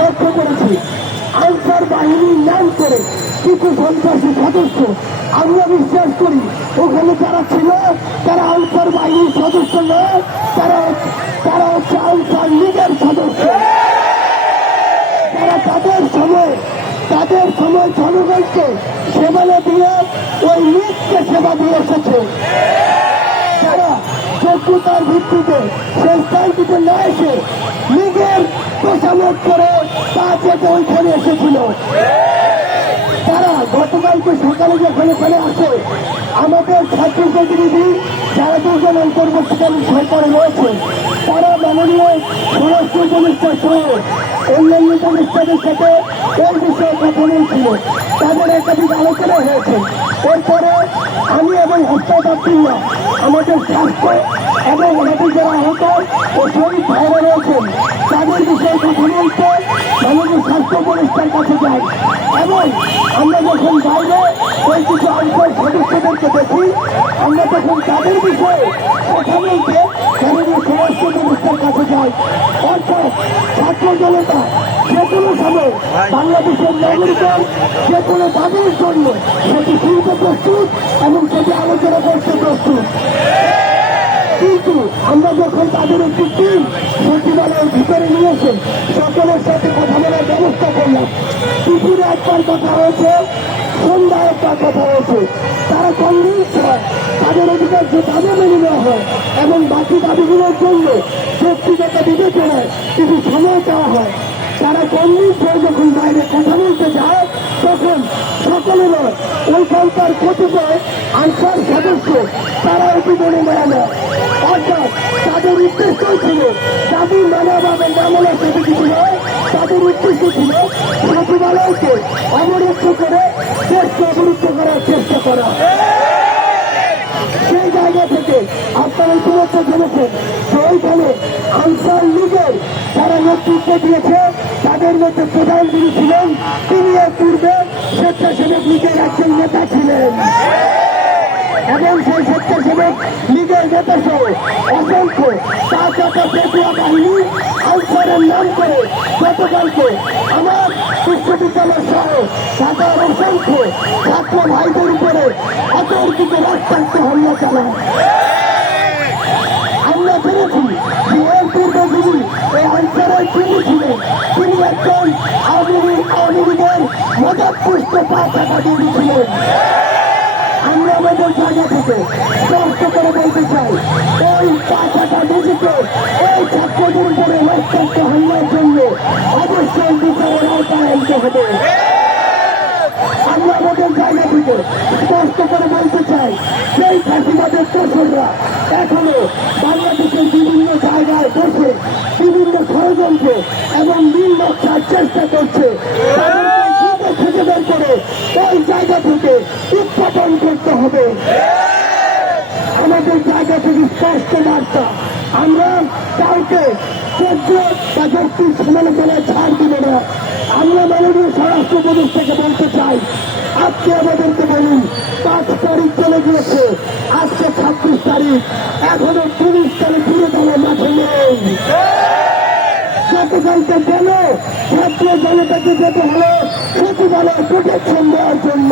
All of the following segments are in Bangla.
লক্ষ্য করেছি। আনসার বাহিনীর নাম করে কিছু সন্ত্রাসী সদস্য। আমরা বিশ্বাস করি, ওখানে যারা ছিল, তারা আনসার বাহিনীর সদস্য নয়, তারা তারা হচ্ছে আনসার লীগের সদস্য। তারা তাদের সময় তাদের সময় জনগণকে সেবা না দিয়ে ওই লীগকে সেবা দিয়ে এসেছে। তারা যোগ্যতার ভিত্তিতে সেই স্থানটিতে না এসে লীগের তোষামত করে তা যেতে ওইখানে এসেছিল। তারা গতকালকে সকালে যখন এখানে আসে, আমাদের ছাত্র প্রতিনিধি যারা দুজন অন্তর্বর্তীকালীন সরকারে রয়েছে, তারা মাননীয় স্বরাষ্ট্র উপদেষ্টা সহ অন্যান্য উপদেষ্টাদের সাথে এই বিষয়ে কথা বলছিল। তাদের একাধিক আলোচনা হয়েছে। এরপরে আমি এবং হত্যাকারীরা আমাদের স্বাস্থ্য এবং আমাদের যারা আহত ও শরীর ভাইরা রয়েছেন, তাদের বিষয়ে কথা বলতে আমাদের স্বাস্থ্য উপদেষ্টার কাছে যাই। এবং আমরা যখন বাইরে ওই কিছু অঞ্চল সদস্যদেরকে দেখি, আমরা তখন তাদের বিষয়ে কথা বলতে আমাদের স্বরাষ্ট্র উপদেষ্টার কাছে যাই। অর্থাৎ ছাত্র জনতা যে কোনো সময় বাংলাদেশের নাগরিকের যে কোনো দাবির জন্য সেটি শুনতে প্রস্তুত এবং সেটি আলোচনা করতে প্রস্তুত। কিন্তু আমরা যখন তাদের একটি টিম সচিবালয়ের ভিতরে নিয়েছে সকলের সাথে কথা বলার ব্যবস্থা করলাম। দুপুরে একবার কথা হয়েছে, সন্ধ্যায় একবার কথা হয়েছে। তারা কংগ্রেস হয়, তাদের অধিকার যে দাবি মেনে নেওয়া হয় এবং বাকি দাবিগুলোর জন্য ব্যক্তিগত বিবেচনায় কিছু সময় দেওয়া হয়। তারা কংগ্রেস হয়ে যখন বাইরে কথা বলতে যায়, তখন সকলে নয় ওইখানকার কতিপয় আনসার সদস্য তারা এটি মনে না সচিবালয়কে অবরুদ্ধ করে দেশকে অবরুদ্ধ করার চেষ্টা করা। সেই জায়গা থেকে আপনারা ইতিমধ্যে জেনেছেন যে ওইখানে আনসার লীগের যারা নেতৃত্ব দিয়েছে, তাদের মধ্যে প্রধান যিনি ছিলেন, তিনি এর পূর্বে স্বেচ্ছাসেবক লীগের একজন নেতা ছিলেন। এবং সেই স্বেচ্ছাসেবক লীগের নেতা সহ অসংখ্য চাকা পেটুয়া বাহিনী আনসারের নাম করে গতকালকে আমার বিশ্ববিদ্যালয় সহ ঢাকার অসংখ্য ছাত্র ভাইদের উপরে অতর্কিত রক্তাক্ত হামলা চালায়। আমরা পেরেছি যে এর পূর্বে যিনি এই আনসারের তিনি ছিলেন। তিনি একজন আওয়ামী লীগ, আওয়ামী লীগের মদত পুষ্ট পা টাকা দিয়ে আমাদের জায়গা থেকে স্পষ্ট করে বলতে চাই ওই টাকাটা নিজেকে ওই ছাত্রদের উপরে রক্তাক্ত হামলার জন্য অবশ্যই বিচারের আওতায় আনতে হবে আমরা আমাদের জায়গা থেকে স্পষ্ট করে বলতে চাই সেই ফাঁসিবাদের দোষররা এখনও বাংলাদেশের বিভিন্ন জায়গায় বসে বিভিন্ন ষড়যন্ত্র এবং নীল নকশার চেষ্টা করছে তাদেরকে খুঁজে খুঁজে বের করে ওই জায়গা থেকে উৎপাদন করতে হবে আমাদের জায়গা থেকে স্পষ্ট বার্তা আমরা কাউকে সহ্য বা যুক্তির সমালোচনায় ছাড় দিব না। আমরা মাননীয় স্বরাষ্ট্র থেকে বলতে চাই, আজকে আমাদেরকে বলুন, পাঁচ তারিখ চলে গিয়েছে। আজকে ছাব্বিশ তারিখ। এখনও তিরিশ তারিখ ফিরে দেওয়া মাঠে নেই। গতকালকে কেন ছাত্র জনতাকে যেতে হলো সচিবালয় প্রোটেকশন দেওয়ার জন্য।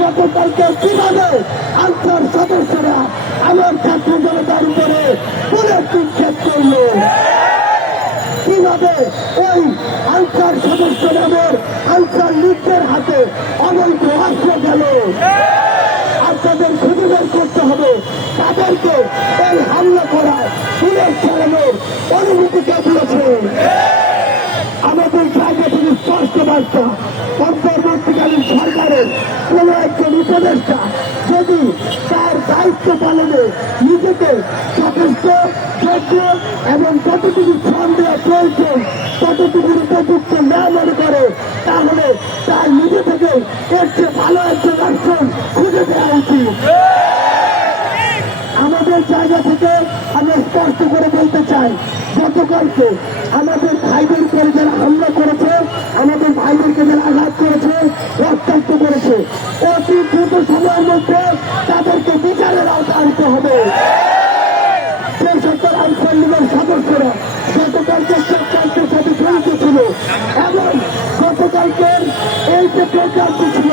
গতকালকে কীভাবে লীগের হাতে গেল। আপনাদের খুঁজে বের করতে হবে। তাদেরকে এই হামলা করা পুলিশ চালানোর অনুমতিকে দিয়েছে? আমাদের জায়গা থেকে স্পষ্ট বার্তা অন্তর্বর্তীকালীন সরকারের কোন একজন উপদেষ্টা যদি তার দায়িত্ব পালনে নিজেকে যথেষ্ট যোগ্য এবং কতটুকু শ্রম দেওয়া প্রয়োজন ততটুকু উপযুক্ত আমি স্পষ্ট করে বলতে চাই, গতকালকে আমাদের ভাইদের করে যারা হামলা করেছে, আমাদের ভাইদেরকে যারা আঘাত করেছে, রক্তাক্ত করেছে, অতি দ্রুত সময়ের মধ্যে তাদেরকে বিচারের আওতা আনতে হবে। সেই সরকার আনসার লীগের সদস্যরা গতকালকে সরকারকে সাথে জড়িত ছিল, এবং গতকালকের এই যে প্রকারটি ছিল,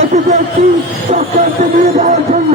এটিকে একটি সরকারকে নিয়ে যাওয়ার জন্য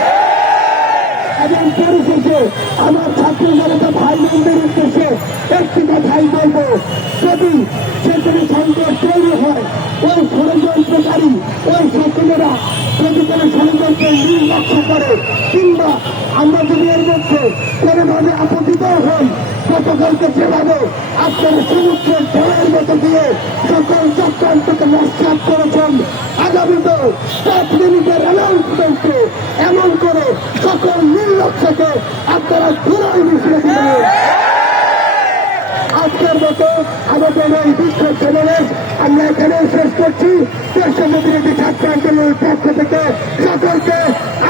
একটি কথাই বলব, যদি সেখানে সংকট তৈরি হয়, ওই ষড়যন্ত্রকারী, ওই সকলেরা যদি কোনো ষড়যন্ত্রের নির্লক্ষ্য করে, কিংবা আমরা যদি এর মধ্যে কোনোভাবে আপত্তিত হই, গতকালকে যেভাবে আপনারা সমুদ্রের ঢেউয়ের মতো দিয়ে সকল চক্রান্তকে নস্বাত করেছেন, আগামীতেও পাঁচ মিনিটের অ্যানাউন্সমেন্টকে এমন করে সকল আমাদের এই বিক্ষোভ সমাবেশ আমরা এখানে শেষ করছি। দেশমন্ত্রী ছাত্র আন্দোলনের পক্ষ থেকে সকলকে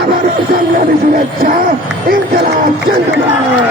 আবারও সংগ্রামী শুভেচ্ছা। ইনকালাম জিন্দাবাদ